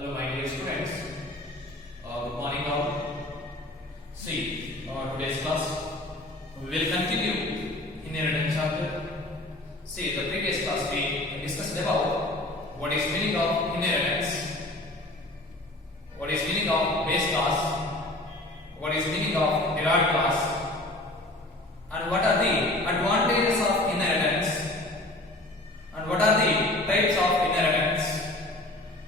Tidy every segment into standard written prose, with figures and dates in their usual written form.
Hello my dear students, good morning all. See, today's class we will continue inheritance chapter. See, the previous class we discussed about what is meaning of inheritance, what is meaning of base class, what is meaning of derived class, and what are the advantages of inheritance, and what are the types of inheritance.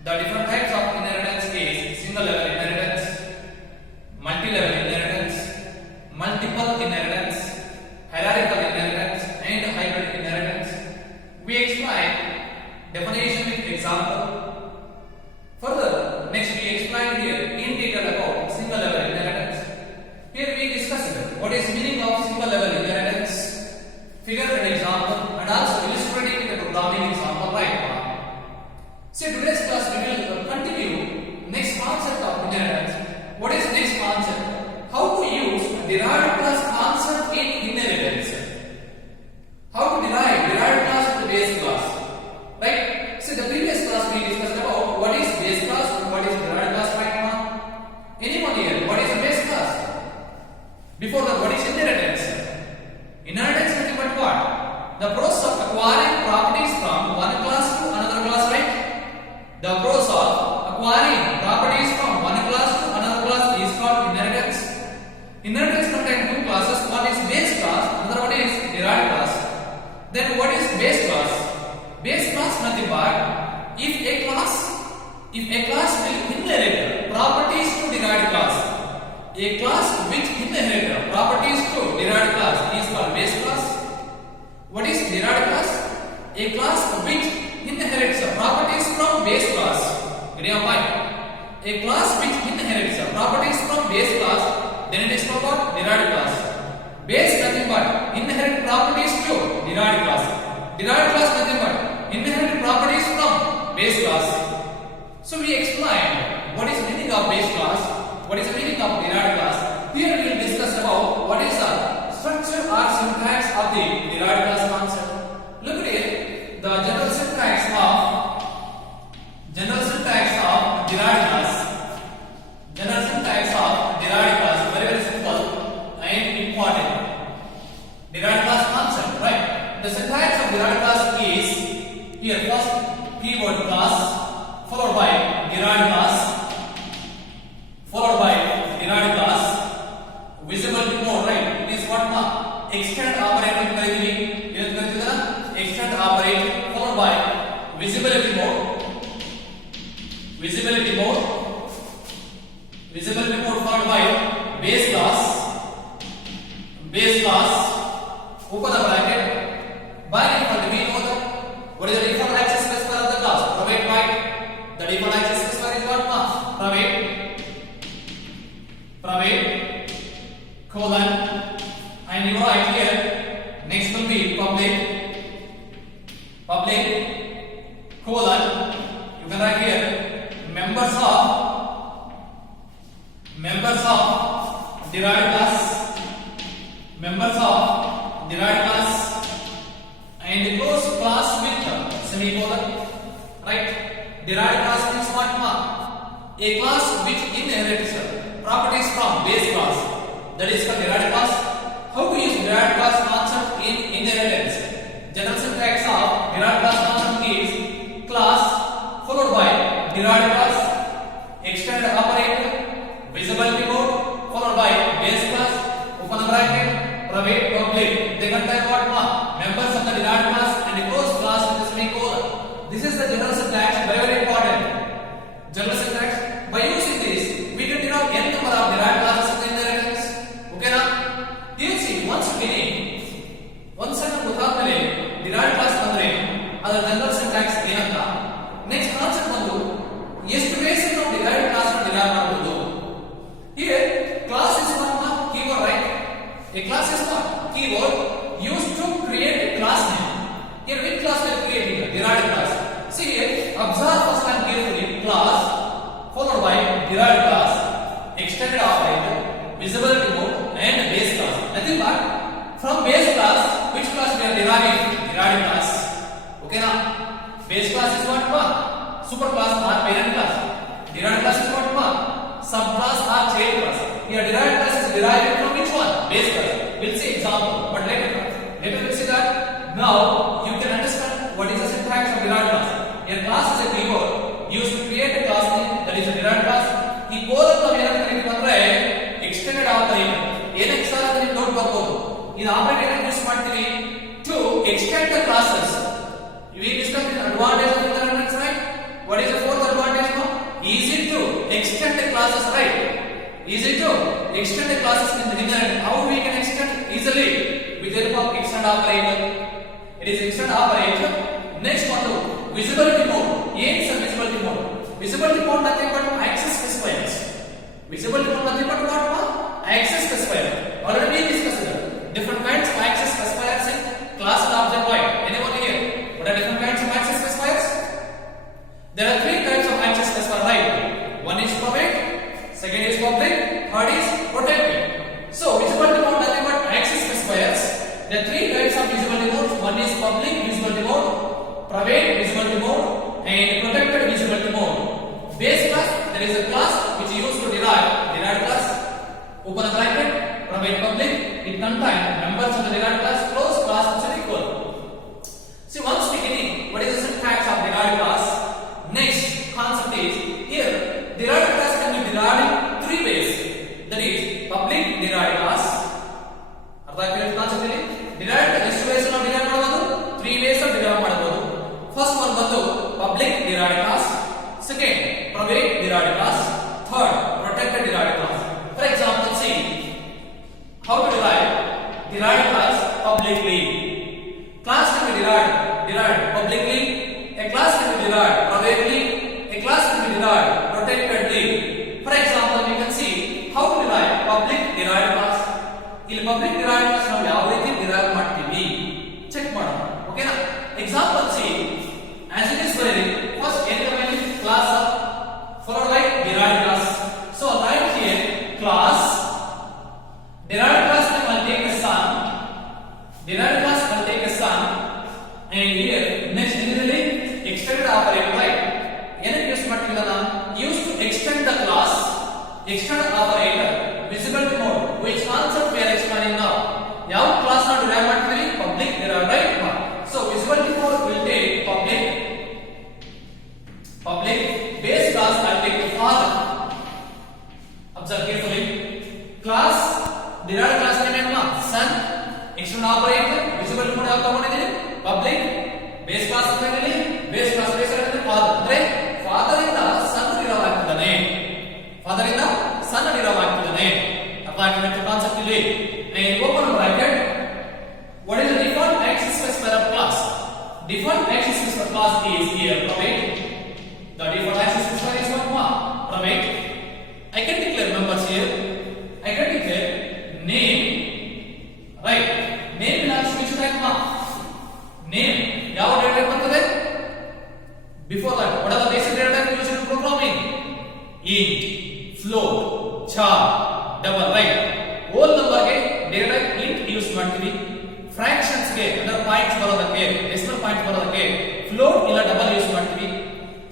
The different types of inheritance is single level inheritance, multi-level inheritance, multiple inheritance, hierarchical inheritance, and hybrid inheritance. We explain definition with example. Further, next we explain here in detail about single level inheritance. Here we discussed what is meaning of single level inheritance, figure and example, and also illustrating the programming example right now. See, today's class we will continue next concept of inheritance. What is next concept? How to use derived class concept in inheritance. How to derive derived class with the base class. Right? See, the previous class we discussed about what is base class and what is derived class right now. Anyone here? What is the base class? Before that, what is inheritance? Inheritance is nothing but what? The process of acquiring properties from one class to another class, right? The process of acquiring properties from one class to another class is called inheritance. Inheritance contains two classes. One is base class, another one is derived class. Then what is base class? Base class nothing but if a class will inherit properties to derived class, a class which inherit properties to derived class is called base class. What is derived class? A class which inherits properties from base class. Get your point? A class which inherits properties from base class, then it is called what? Derived class. Base nothing but inherit properties to derived class. Derived class nothing but inherit properties from base class. So we explained what is the meaning of base class, what is the meaning of derived class. Here we will discuss about what is the structure or syntax of the derived class concept. Look at it. The general syntax of derived class. General syntax of derived class, very very simple and important. Derived class concept, right? The syntax of derived class is here first keyword class followed by derived class followed by derived class, visible mode, right? It is what mark? Extend operator extend operator followed by visibility mode followed by base class, open the bracket. By default we know that what is the default access specifier of the class? Private, right? The default access specifier is what mark? Private colon, and you write here next will be public colon, you can write here members of derived class and close class with semicolon, right? Derived class means what mark? A class which inherits properties from base class, that is called derived class. How to use derived class concept in inheritance? General syntax of derived class concept is class followed by derived class, extend operator, visibility mode followed by base class, open the bracket, private, public. They contain what mark? Members of the derived class and a closed class with a semicolon. This is the general syntax, very very important. General syntax. By using this, we can derive n number of derived classes in inheritance. Okay now? Here see, once again, one second ಗೊತ್ತಾದ್ಮೇಲೆ derived class ಅಂದ್ರೆ ಅದರ general syntax ಏನಂತ. Next concept ಬಂದು ಎಷ್ಟು base ನಾವು derived class ಅನ್ನು derive ಮಾಡಬಹುದು. Here class is what mark? Keyword, right? A class is what? Keyword used to create a class name. Here which class we are creating? Derived class. See here, observe first and carefully. Class followed by derived class, extended operator, visibility mode, and base class. Nothing but from base class, which class we are deriving? Derived class. Okay now? Base class is what? Super class or parent class. Derived class is what ma? Subclass or child class. Here derived class is derived from which one? Base class. We'll see example, but later we'll see that. Now you can understand what is the syntax of derived class. Here class is a keyword used to create a class name, that is a derived class. ಈ code ಅನ್ನು ನಾವು ಏನಂತ ಕರೀತೀವಿ ಅಂದ್ರೆ extended operator. ಏನಕ್ಕೆ sir ಅಂತ ನೀವು note ಬರ್ಬೋದು. ಇದು ಆಪರೇಟರ್ ಏನಕ್ಕೆ ಯೂಸ್ ಮಾಡ್ತೀವಿ? To extend the classes. We discussed the advantage of inheritance, right? What is the fourth advantage now? Easy to extend the classes, right? Easy to extend the classes in the inheritance. How we can extend easily? With the help of extend operator. It is extend operator. Next one, visibility mode. Yes, visibility mode. Visibility mode nothing but access specifiers. Visibility mode nothing but what? Access specifier. Already discussed it. Different kinds of access specifiers in class and object, right? Anyone here? What are different kinds of access specifiers? There are three types of access specifier, right? One is private, second is public, third is protected. So visibility mode nothing but access specifiers. There are three types of visibility modes. One is public visibility mode, private visibility mode, and protected visibility mode. Base class, there is a class which is used to derive derived class. Open a bracket, private public. It contains members of the derived class. Close class which are equal. See, once beginning, what is the syntax of derived class? Next concept is here derived class can be derived in three ways. That is public derived class. ಅರ್ಥ ಆಗ್ತಿದೆ concept ಇಲ್ಲಿ? derived ಎಷ್ಟು ways ನಾವು derive ಮಾಡಬಹುದು? Three ways of derive ಮಾಡಬಹುದು. First one ಬಂದು public derived class, second private derived class, third protected derived class. For example, see how to derive derived class publicly. Class can be derived publicly. A class can be derived privately. A class can be derived protectedly. For example, we can see how to derive public derived class. ಇಲ್ಲಿ public derived class ನಾವು ಯಾವ ರೀತಿ derive ಮಾಡ್ತೀವಿ check ಮಾಡೋಣ. ಓಕೆನಾ? Example see, as it is very first any class followed by derived class. So right here class derived class will take a sum. Derived class will take a sum, and here next generally extended operator, right? Any use material used to extend the class. Extend operator visibility mode. Which concept we are explaining now? ಯಾವ class ನಾವು derive ಮಾಡ್ತೀವಿ? Public derived, right? So visibility mode will take public. Base class will take the father. Observe carefully. Class derived class name ಏನು? Son. Extend operator visibility mode ಯಾವುದು ತಗೊಂಡಿದ್ದೀವಿ? Public. Base class ಅಂತ ಹೇಳಿ base class base ಅಂದ್ರೆ father. ಅಂದ್ರೆ father ಇಂದ son derive ಆಗ್ತಿದ್ದಾನೆ. Father ಇಂದ son derive ಆಗ್ತಿದ್ದಾನೆ. ಅರ್ಥ ಆಗ್ತಿದೆ ಕಾನ್ಸೆಪ್ಟ್ ಇಲ್ಲಿ? And open bracket. What is the default access specifier of class? Default access specifier class is here private. The default access specifier is what? Private. I can declare members here. I can declare name. Right? Name belongs to which type? Name. ಯಾವ data type ಬರ್ತದೆ? Before that, what are the basic data type used in programming? Int, float, char, double, right? Whole number ಗೆ data type int use ಮಾಡ್ತೀವಿ. Fractions ಗೆ ಅಂದ್ರೆ points ಬರೋದಕ್ಕೆ, decimal points ಬರೋದಕ್ಕೆ float ಇಲ್ಲ double use ಮಾಡ್ತೀವಿ.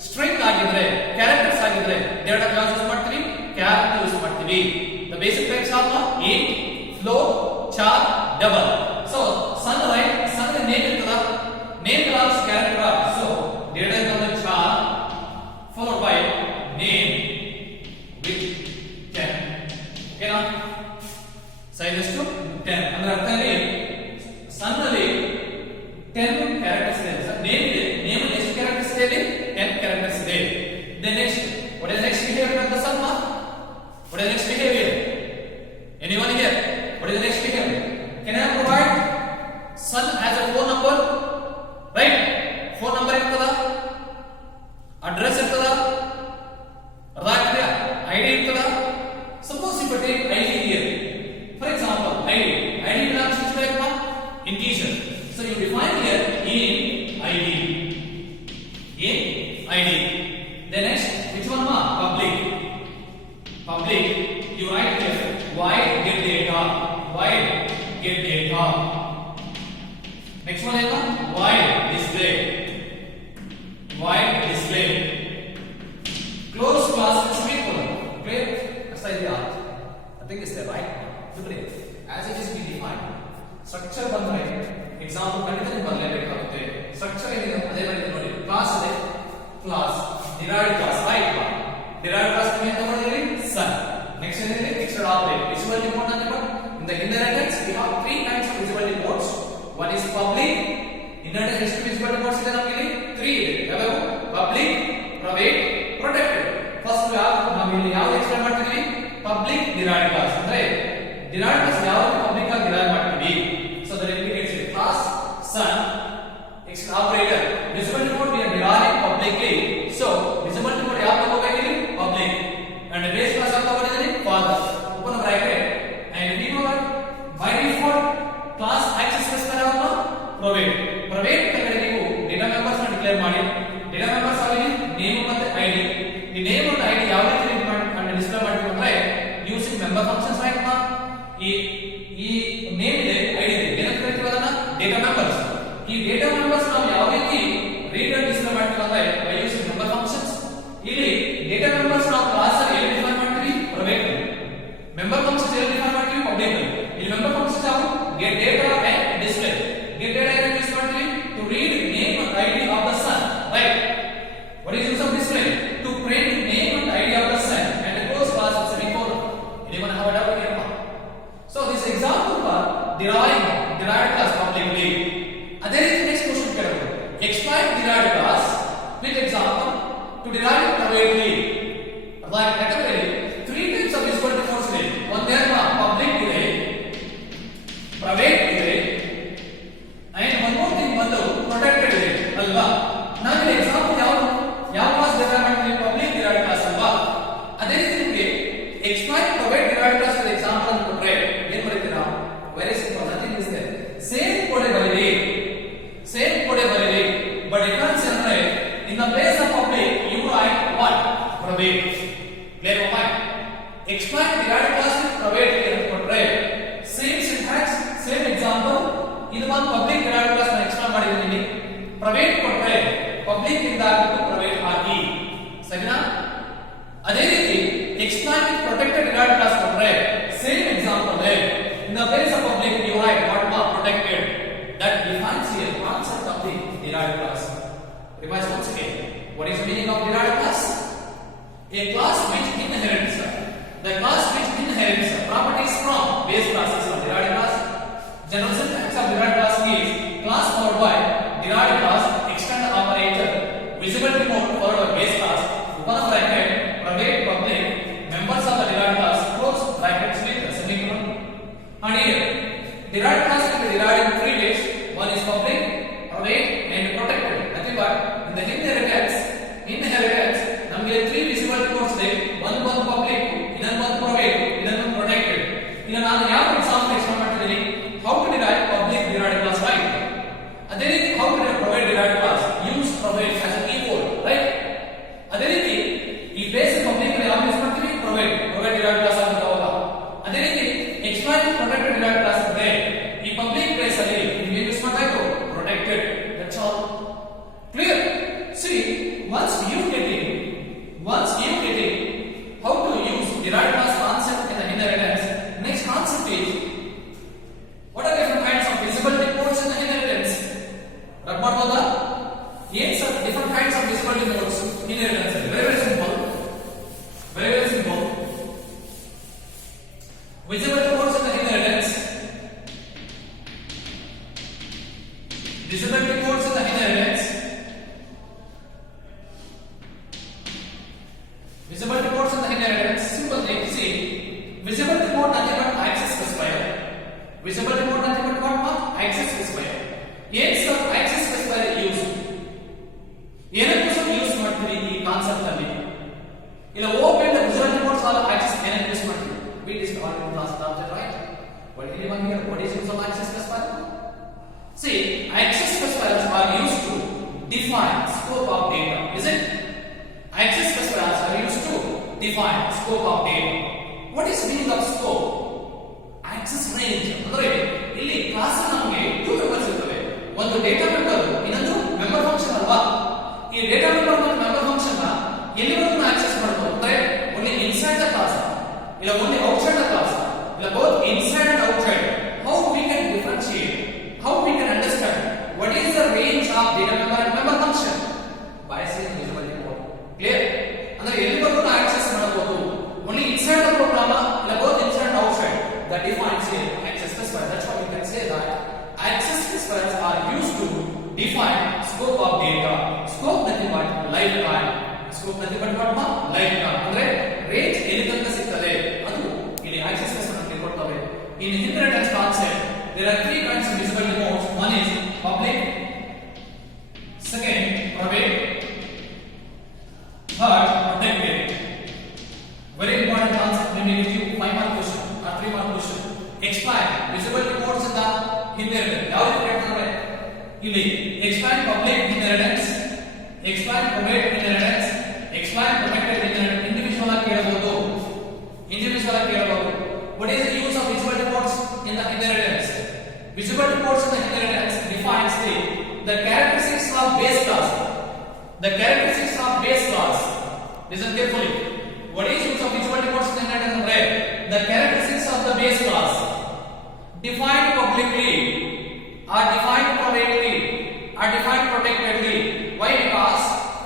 String ಆಗಿದ್ರೆ, characters ಆಗಿದ್ರೆ data type ಯೂಸ್ ಮಾಡ್ತೀವಿ, char ಯೂಸ್ ಮಾಡ್ತೀವಿ. The basic types are int, float, char, double. So son, right? Son ಗೆ name ಇರ್ತದ. Name belongs to character. So data type of the char followed by name with 10. Okay now? Size is to 10. ಅಂದ್ರೆ ಅರ್ಥ ಇಲ್ಲಿ son ನಲ್ಲಿ 10 characters ಇದೆ. Name ಎಷ್ಟು characters ಇದೆ? 10 characters ಇದೆ. Then next, what is the next behavior of the son? What is the next behavior? Anyone here? What is the next behavior? Can I provide son as a phone number? Right? Phone number ಇರ್ತದ, address ಇರ್ತದ, right? ID ಇರ್ತದ. Suppose if you take ID here, for example, ID belongs to which type? Integer. So you define here in ID. Then next, which one? Public. You write nothing is there, right? As it is being defined, structure ಬಂದ್ರೆ example ಖಂಡಿತನೇ ಬರಲೇಬೇಕಾಗುತ್ತೆ. Structure ಏನಿದೆ ಅದೇ ರೀತಿ ನೋಡಿ, class ಇದೆ, class derived class, right? Derived class ಏನು ತಗೊಂಡಿದ್ದೀವಿ? ಸನ್. Next ಏನಿದೆ? ಎಕ್ಸ್ಟರ್ಡ್ operator. Visibility mode ಅಂತ but in the inheritance we have three kinds of visibility modes. One is public. Inheritance ಎಷ್ಟು visibility modes ಇದೆ ನಮಗೆ? 3 ಇದೆ. ಯಾವ್ಯಾವು? Public, private, protected. ಫಸ್ಟ್ ನಾವು ಇಲ್ಲಿ ಯಾವುದು ಎಕ್ಸ್ಪ್ಲೇನ್ ಮಾಡ್ತೀವಿ? Public derived class. ಅಂದ್ರೆ ಡಿರೈವ್ಡ್ ಕ್ಲಾಸ್ ಯಾವುದು ಪಬ್ಲಿಕ್ ಆಗಿ ಡಿರೈವ್ ಮಾಡ್ತೀವಿ? So that indicates the class son extra operator. Visibility mode we are deriving publicly. So visibility mode ಯಾವುದು ತಗೋಬೇಕಿಲ್ಲಿ? Public. And the base class ಯಾವುದು ತಗೊಂಡಿದ್ದೀವಿ? Father. Open bracket. And we know that by default class access specifier ಯಾವುದು? Private. Private ಕೆಳಗಡೆ ನೀವು data members ಅನ್ನು declare ಮಾಡಿ. Data members ಅಲ್ಲಿ name ಮತ್ತೆ ಐಡಿ. ಈ ನೇಮ್ ಮತ್ತು ಐಡಿ ಯಾವ ರೀತಿ ಡಿಸ್ಪ್ಲೇ ಮಾಡ್ತೀವಿ ಅಂದ್ರೆ ಯೂಸಿಂಗ್ ಮೆಂಬರ್ ಫಂಕ್ಷನ್ಸ್, ರೈಟ್? ಈ ನೇಮ್ ಇದೆ, ಐಡಿ ಇದೆ, ಏನಂತ ಕರಿತೀವಿ ಅದನ್ನ? Data members. ಈ ಡೇಟಾ ಮೆಂಬರ್ಸ್ ನಾವು ಯಾವ ರೀತಿ ರೀಡ್ ಅಂಡ್ ಡಿಸ್ಪ್ಲೇ ಮಾಡ್ತೀವಿ ಅಂದ್ರೆ ಬೈ ಯೂಸಿಂಗ್ ಮೆಂಬರ್ ಫಂಕ್ಷನ್ಸ್. ಇಲ್ಲಿ ಡೇಟಾ ಮೆಂಬರ್ಸ್ ನಾವು ಕ್ಲಾಸ್ ಅಲ್ಲಿ ಎಲ್ಲಿ ಡಿಫೈನ್ ಮಾಡ್ತೀವಿ? ಪ್ರೈವೇಟ್. ಮೆಂಬರ್ ಫಂಕ್ಷನ್ಸ್ ಎಲ್ಲಿ ಡಿಫೈನ್ ಮಾಡ್ತೀವಿ? ಪಬ್ಲಿಕ್. ಇಲ್ಲಿ ಮೆಂಬರ್ ಫಂಕ್ಷನ್ಸ್ ಯಾವ? Get data and display. Get data ಏನು ಯೂಸ್ ಮಾಡ್ತೀವಿ? To read name and ID of the son, right? What is use of display? To print name and ID of the son and the close class of semicolon. Anyone have a doubt here? So this example for derived class publicly. Adhe riti next question kedavu. Exploit derived class with example to derive privately. Like category three types of visibility modes ಇದೆ. One there public ಇದೆ, private ಇದೆ, and one more thing ಬಂದು protected ಇದೆ ಅಲ್ವಾ? ನಾವು ಇಲ್ಲಿ example ಯಾವ class derive ಮಾಡ್ತೀವಿ? ಪಬ್ಲಿಕ್ ಡಿರೈವ್ಡ್ ಕ್ಲಾಸ್ ಅಲ್ವಾ? ಅದೇ ರೀತಿ ನಿಮಗೆ exploit private derived class for example ಅಂತ ಕೊಟ್ರೆ ಏನು ಬರೀತೀರಾ? Very simple, nothing is there. Same code ಬರೀರಿ, ಸೇಮ್ ಕೋಡ್ ಬರೀರಿ, ಬಟ್ ಡಿಫರೆನ್ಸ್ ಅಂದ್ರೆ in the place of public you write what? Private. Clear okay? Exploit derived class with private ಅಂತ ಕೊಟ್ರೆ same syntax, same example. ಇದು ಒಂದು public derived class ನಾನು explain ಮಾಡಿದ್ದೀನಿ. Private ಕೊಟ್ರೆ ಪಬ್ಲಿಕ್ ಇಂದ ಪ್ರೈವೇಟ್ ಹಾಕಿ, ಸರಿನಾ? ಅದೇ ರೀತಿ ಎಕ್ಸ್ಪ್ಲಾಯ್ಟ್ ಪ್ರೊಟೆಕ್ಟೆಡ್ ಡಿರೈವ್ಡ್ ಕ್ಲಾಸ್ ಕೊಟ್ರೆ same example in the place of public you write what ಮಾ protected. That defines here concept of the derived class. Revise once again. What is the meaning of derived class? A class which inherits the class which inherits properties from base classes of derived class. General syntax of derived class is class followed by derived class, extend operator, visibility mode followed by base class, open bracket, private, public, members of the derived class, close brackets with semicolon. And here derived class can be derived in three ways. One is public, private, and protected. Nothing but in the inheritance ನಮಗೆ three visibility modes ಇದೆ. one public, ಇನ್ನೊಂದು private, ಇನ್ನೊಂದು protected. ಈಗ ನಾನು ಯಾವ example explain ಮಾಡ್ತಿದ್ದೀನಿ? how to derive public derived class, right? ಅದೇ ರೀತಿ how to derive private derived class? use private as a keyword, right? ಅದೇ ರೀತಿ ಈ ಪ್ಲೇಸ್ ಪಬ್ಲಿಕ್ ಅಲ್ಲಿ ಯಾವ ಯೂಸ್ ಮಾಡ್ತೀವಿ? private derived class ಅಂತ ಹೋಗಲ್ಲ. ಅದೇ ರೀತಿ exploit protected derived class ಅಂದ್ರೆ ಈ ಪಬ್ಲಿಕ್ ಪ್ಲೇಸ್ ಅಲ್ಲಿ ನೀವು ಯೂಸ್ ಮಾಡಬೇಕು protected. That's all. Clear? See, once you get it how to use derived class concept in the inheritance, next concept is what are different kinds of visibility modes in the inheritance? Rub ಮಾಡ್ಬೋದಾ? ಏನು sir different kinds of visibility modes inheritance? Very simple. Visibility modes in the inheritance. Visibility modes in the inheritance. Visibility modes in the inheritance. Simple thing. See, visibility mode nothing but access specifier. Visibility mode nothing but what? Access specifier. Yes sir, access specifier use. ಏನಕ್ಕೋಸ್ಕರ use ಮಾಡ್ತೀವಿ ಈ concept ಅಲ್ಲಿ? ಇಲ್ಲ open the visibility modes all access ಏನಕ್ಕೆ use ಮಾಡ್ತೀವಿ? We discussed all in class object, right? But anyone here, what is use of access specifier? See, access specifiers are used to define scope of data. Is it? Access specifiers are used to define scope of data. What is meaning of scope? Access range. ಅಂದ್ರೆ ಇಲ್ಲಿ class ನಮಗೆ two members ಇರ್ತವೆ. ಒಂದು data member, ಇನ್ನೊಂದು member function ಅಲ್ವಾ? ಈ data member ಮತ್ತು member function ಎಲ್ಲಿವರೆಗೂ ಆಕ್ಸೆಸ್ ಮಾಡಬಹುದು ಅಂದ್ರೆ only inside the class ಇಲ್ಲ only outside the class. both inside and outside. How we can differentiate? How we can understand what is the range of data member function? By saying visible remote. Clear? ಅಂದ್ರೆ ಎಲ್ಲಿವರೆಗೂ ನಾವು access ಮಾಡಬಹುದು. Only inside the program, both inside and outside. That defines here access specifiers. That's why we can say that access specifiers are used to define scope of data. Scope nothing but lifetime. Scope nothing but what? Lifetime. ಅಂದ್ರೆ range ಎಲ್ಲಿ ತನಕ ಸಿಗ್ತದೆ ಅದು ಇಲ್ಲಿ access specifier ಅಂತ ಕೊಡ್ತವೆ. In inheritance concept, there are three kinds of visible remotes. One is public, second private, third protected. Very important concept. Let me give you 5 mark question or 3 mark question. Expand visible remotes in the inheritance. ಯಾವ ರೀತಿ ಹೇಳ್ತಾರೆ ಇಲ್ಲಿ expand public inheritance, expand private inheritance, expand protected inheritance. Individual ಆಗಿ ಕೇಳಬಹುದು. Individual ಆಗಿ ಕೇಳಬಹುದು. What is the use of visible remotes in the inheritance? Visible remotes in the inheritance defines the characteristics of base class. The characteristics of base class. Listen carefully. What is use of visible remotes in the inheritance? The characteristics of the base class defined publicly, are defined privately, are defined protectedly. Why? Because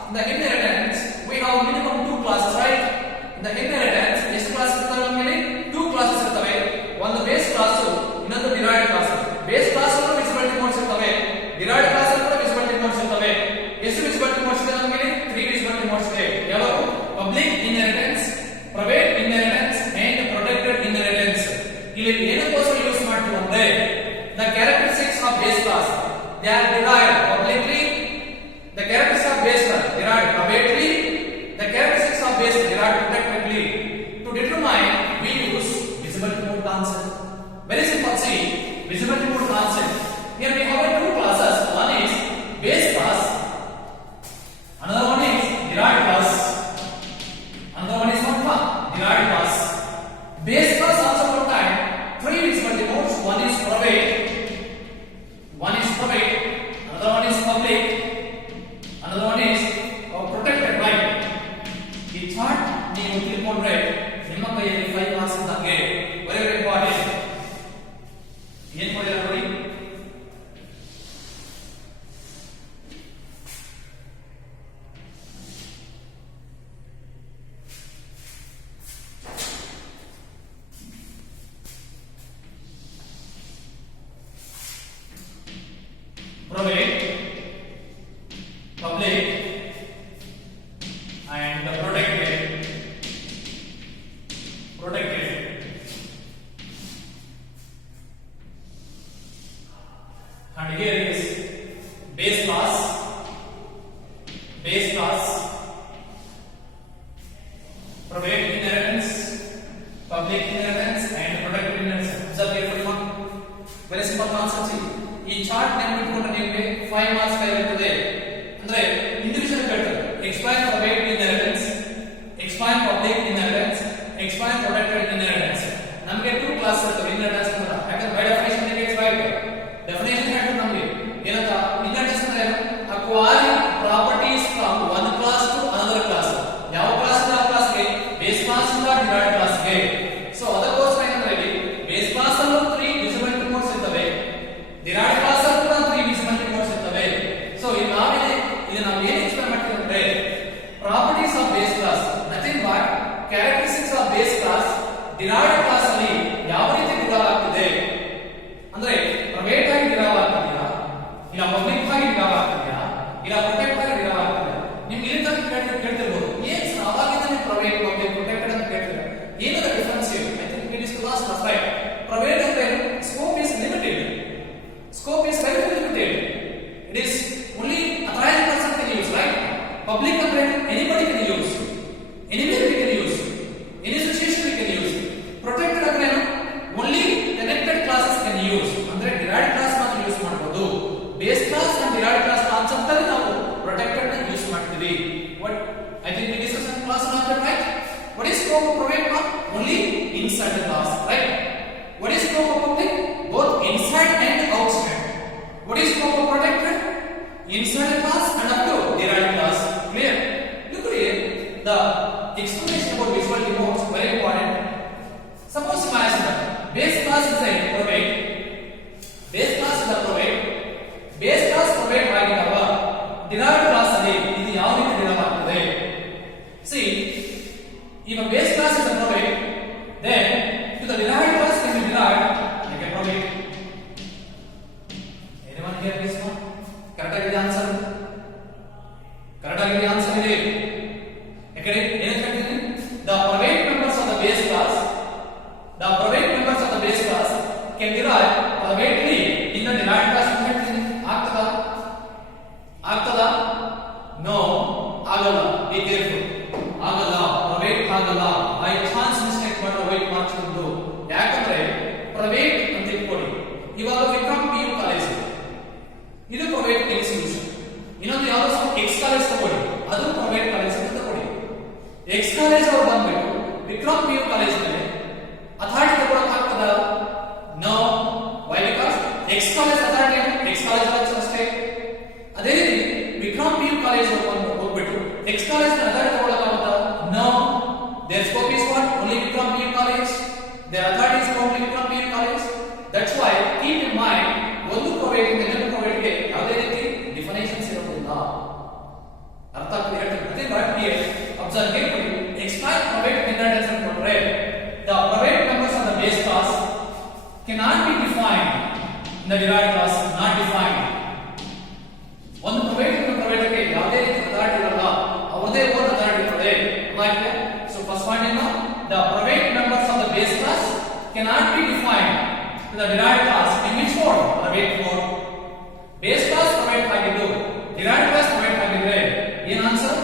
in the inheritance we have minimum 2 classes, right? In the inheritance, ಎಷ್ಟು class ಇರ್ತವೆ ನಮಗೆ? 2 classes ಇರ್ತವೆ. ಒಂದು base class, ಇನ್ನೊಂದು derived class. Base class ಅನ್ನು visible remotes ಇರ್ತವೆ, derived class ಅನ್ನು ಕೂಡ ವಿಸಿಬಲ್ ರಿಮೋಟ್ಸ್ ಇರ್ತವೆ. ಎಷ್ಟು ವಿಸಿಬಲ್ ರಿಮೋಟ್ಸ್ ಇದೆ ನಮಗೆ? 3 ವಿಸಿಬಲ್ ರಿಮೋಟ್ಸ್ ಇದೆ. ಯಾವುದು? Public inheritance, private inheritance and protected inheritance. ಇಲ್ಲಿ ಏನಕ್ಕೋಸ್ಕರ ಯೂಸ್ ಮಾಡ್ತೀವಿ ಅಂದ್ರೆ the characteristics of base class, they are derived publicly. The characteristics of base class derived privately. The characteristics of base derived protectedly. To determine, we use visible remote concept. Very simple. See, visible remote concept. Here we have 2 classes. One is base class, another one is derived class, another one is what? Derived class. Base class also contain 3 visible remotes. One is private, one is private, another one is public, another one is protected, right? ಈ chart ನೀವು ತಿಳ್ಕೊಂಡ್ರೆ ನಿಮ್ಮ ಕೈಯಲ್ಲಿ 5 marks ಇದ್ದಂಗೆ. Very important. ಏನ್ ಮಾಡಿಲ್ಲ ನೋಡಿ, private, public and protected. And here is base class, private inheritance, public inheritance and protected inheritance. Observe carefully one. Very simple concept. ಈ ಚಾರ್ಟ್ ನೆನಪಿಟ್ಕೊಂಡ್ರೆ ನಿಮಗೆ 5 ಮಾರ್ಕ್ಸ್ ಇರುತ್ತದೆ. ಅಂದ್ರೆ ಇಂಡಿವಿಜುವಲ್ ಹೇಳ್ತಾರೆ expand private inheritance, expand public inheritance, expand protected inheritance. ನಮಗೆ 2 class ಇರ್ತವೆ inheritance ಅಂತ. ಯಾಕಂದ್ರೆ by definition ಗೆ ಎಕ್ಸ್ಪೈರ್ಡ್ ಡೆಫಿನಿಷನ್ ಹೇಳ್ತಾರೆ ನಮಗೆ ಏನಂತ. inheritance ಅಂದ್ರೆ ಏನು? acquiring properties from one class to another class. ಯಾವ ಕ್ಲಾಸ್ ಇಂದ ಆ ಕ್ಲಾಸ್ಗೆ? ಬೇಸ್ ಕ್ಲಾಸ್ ಇಂದ ಡಿರೈವ್ಡ್ ಕ್ಲಾಸ್ಗೆ. ಸೊ ಅದಕ್ಕೋಸ್ಕರ ಏನಂದ್ರೆ ಇಲ್ಲಿ ಬೇಸ್ ಕ್ಲಾಸ್ ಅಲ್ಲೂ 3 ವಿಸಿಬಲ್ ರಿಮೋಟ್ಸ್ ಇರ್ತವೆ, ಡಿರೈವ್ಡ್ ಕ್ಲಾಸ್ ಅಲ್ಲೂ ಕೂಡ 3 ವಿಸಿಬಲ್ ರಿಮೋಟ್ಸ್ ಇರ್ತವೆ. ಸೊ ಇಲ್ಲಿ ನಾವು ಏನು ಎಕ್ಸ್ಪ್ಲೇನ್ ಮಾಡ್ತೀವಿ ಅಂದ್ರೆ properties of base class nothing but characteristics of base class derived class ಅಲ್ಲಿ ಯಾವ ರೀತಿ ಡಿರೈವ್ ಆಗ್ತಿದೆ ಅಂದ್ರೆ ಪ್ರೈವೇಟ್ ಆಗಿ ಡಿರೈವ್ ಆಗ್ತಿದೆಯಾ, ಇಲ್ಲ ಪಬ್ಲಿಕ್ ಆಗಿ ಡಿರೈವ್ ಆಗ್ತಿದೆಯಾ, ಇಲ್ಲ ಪ್ರೊಟೆಕ್ಟ್ ಆಗಿ ಡಿರೈವ್ ಆಗ್ತಿದೆಯಾ. ನಿಮ್ಗೆ ಇಲ್ಲಿ ತನಕ ಕೇಳ್ತಿರ್ಬೋದು ಏನ್ ಸರ್ ಅವಾಗಿಂದ ಪ್ರೈವೇಟ್ ಪಬ್ಲಿಕ್ ಪ್ರೊಟೆಕ್ಟೆಡ್ ಅಂತ ಕೇಳ್ತೀರಾ, ಏನದ ಡಿಫರೆನ್ಸ್ ಇದೆ? I think it is class right. Private ಅಂದ್ರೆ scope is limited, scope is very limited. It is only authorized person can use, right? Public ಅಂದ್ರೆ anybody can use, anywhere we can use, any situation we can use. Protected ಅಂದ್ರೆ only connected classes can use, ಅಂದ್ರೆ derived class ಮಾತ್ರ use ಮಾಡಬಹುದು. Base class and derived class concept ಅಲ್ಲಿ ನಾವು protected ನ use ಮಾಡ್ತೀವಿ. What I think we discussed in class on that, right? What is scope of private? Only inside the class, right? What is scope of public? Both inside and outside. What is scope of protected? Inside the class and up to derived class. Clear? Look here. The explanation about visual remotes very important. Suppose imagine base class is a private. Base class is a private. Base class private ಆಗಿರುವ derived class ಅಲ್ಲಿ ಇದು ಯಾವ ರೀತಿ derive ಆಗ್ತದೆ? See, if a base class is a private, then to the derived class can be derived like a private. Anyone here this one? Correct ಆಗಿದೆ answer? Correct ಆಗಿದೆ answer ಇದೆ. ಯಾಕಂದ್ರೆ ಏನು ಹೇಳ್ತಿದ್ದೀನಿ? The private members of the base class, the private members of the base class can derive privately in the derived class ಅಂತ ಹೇಳ್ತೀನಿ. ಆಗ್ತದಾ? No, ಆಗಲ್ಲ. Be careful. ಆಗಲ್ಲ. private ಆಗಲ್ಲ. by chance mistake ಮಾಡೋ ವೇಟ್ ಮಾಡ್ತಿದ್ದು. ಯಾಕಂದ್ರೆ private ಅಂತ ಇಟ್ಕೊಳ್ಳಿ. ಇವಾಗ ವಿಕ್ರಮ್ PU ಕಾಲೇಜ್ ಇದು ಪ್ರೈವೇಟ್ ಇನ್ಸ್ಟಿಟ್ಯೂಷನ್. ಇನ್ನೊಂದು ಯಾವ್ದೋ ಎಕ್ಸ್ ಕಾಲೇಜ್ ತಗೊಳ್ಳಿ, ಅದು ಪ್ರೈವೇಟ್ ಕಾಲೇಜ್ ಅಂತ ತಗೊಳ್ಳಿ. ಎಕ್ಸ್ ಕಾಲೇಜ್ ಅವ್ರು ಬಂದ್ಬಿಟ್ಟು ವಿಕ್ರಮ್ PU ಕಾಲೇಜ್ ಮೇಲೆ ಅಥಾರಿಟಿ ತಗೊಳಕ್ ಆಗ್ತದ? No. Why? Because ex college authority ex college ಅಷ್ಟೇ. ಅದೇ ರೀತಿ ವಿಕ್ರಮ್ PU ಕಾಲೇಜ್ ಹೋಗ್ಬಿಟ್ಟು ಎಕ್ಸ್ ಕಾಲೇಜ್ ಅಥಾರಿಟಿ ತಗೊಳಕ್ ಆಗುತ್ತಾ? No. There scope is what? Only Vikram PU college. There authority is only Vikram PU college. That's why keep in mind, ಒಂದು private ಇಂದ ಇನ್ನೊಂದು private ಗೆ ಯಾವುದೇ ರೀತಿ ಡಿಫಿನೇಷನ್ಸ್ ಇರೋದಿಲ್ಲ. ಅರ್ಥ ಆಗ್ತದೆ ಹೇಳ್ತೀನಿ. But here observe carefully. Extract private inheritance ಅಂತ ಕೊಟ್ರೆ the private members of the base class cannot be defined in the derived class. Not defined. ಒಂದು ಪ್ರೈವೇಟ್ ಇಂದ ಪ್ರೈವೇಟ್ ಗೆ ಯಾವುದೇ ರೀತಿ ಅಥಾರಿಟಿ ಇರಲ್ಲ, ಅವರದೇ ಓನ್ ಅಥಾರಿಟಿ ಇರ್ತದೆ. ಅಲ್ವಾ? ಸೊ ಫಸ್ಟ್ ಪಾಯಿಂಟ್ ಏನು? the private members of the base class cannot be defined in the derived class in which form? The weight form. Base class private ಆಗಿದ್ದು derived class private ಆಗಿದ್ರೆ ಏನು answer?